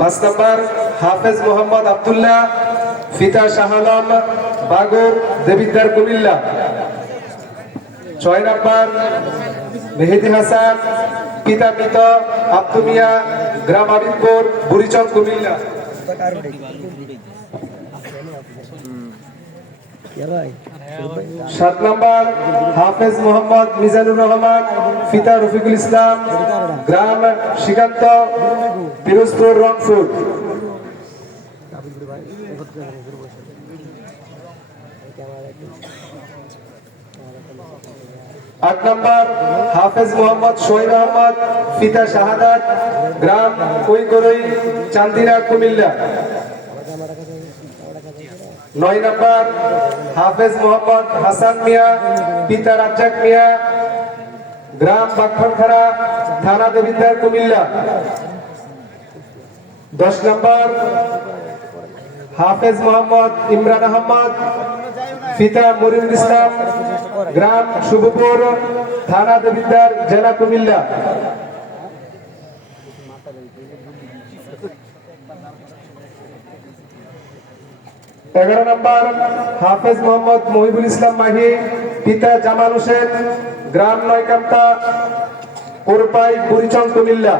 5 নম্বর হাফেজ মোহাম্মদ আব্দুল্লাহ, পিতা শাহ আলম, বাগর, দেবিদ্বার, কুমিল্লা। 6 নম্বর মেহেদি হাসান, পিতা মৃত আব্দু মিয়া, গ্রাম আবিদপুর, বুড়িচং, কুমিল্লা। 7 নম্বর হাফেজ মোহাম্মদ মিজানুর রহমান, পিতা রফিকুল ইসলাম, গ্রাম শ্রীকান্ত, পিরোজপুর, রংপুর। 8 নম্বর হাফেজ মোহাম্মদ শহীদ আহমদ, পিতা শাহাদাত, গ্রাম কৈগরই, চান্দিনা, কুমিল্লা। 9 নম্বর হাফেজ মোহাম্মদ হাসান মিয়া, পিতা রাজ্জাক মিয়া, গ্রাম বাগখানখারা, থানা দেবিদ্বার, কুমিল্লা। 10 নম্বর হাফেজ মোহাম্মদ ইমরান আহমদ, পিতা মরিনুল ইসলাম, গ্রাম শুভপুর, থানা দেবিদ্বার, জেলা কুমিল্লা। 11 নম্বর হাফেজ মোহাম্মদ মহিবুল ইসলাম মাহি, পিতা জামাল হোসেন, গ্রাম নয়কান্তা, কোরপাই, বুড়িচং, কুমিল্লা।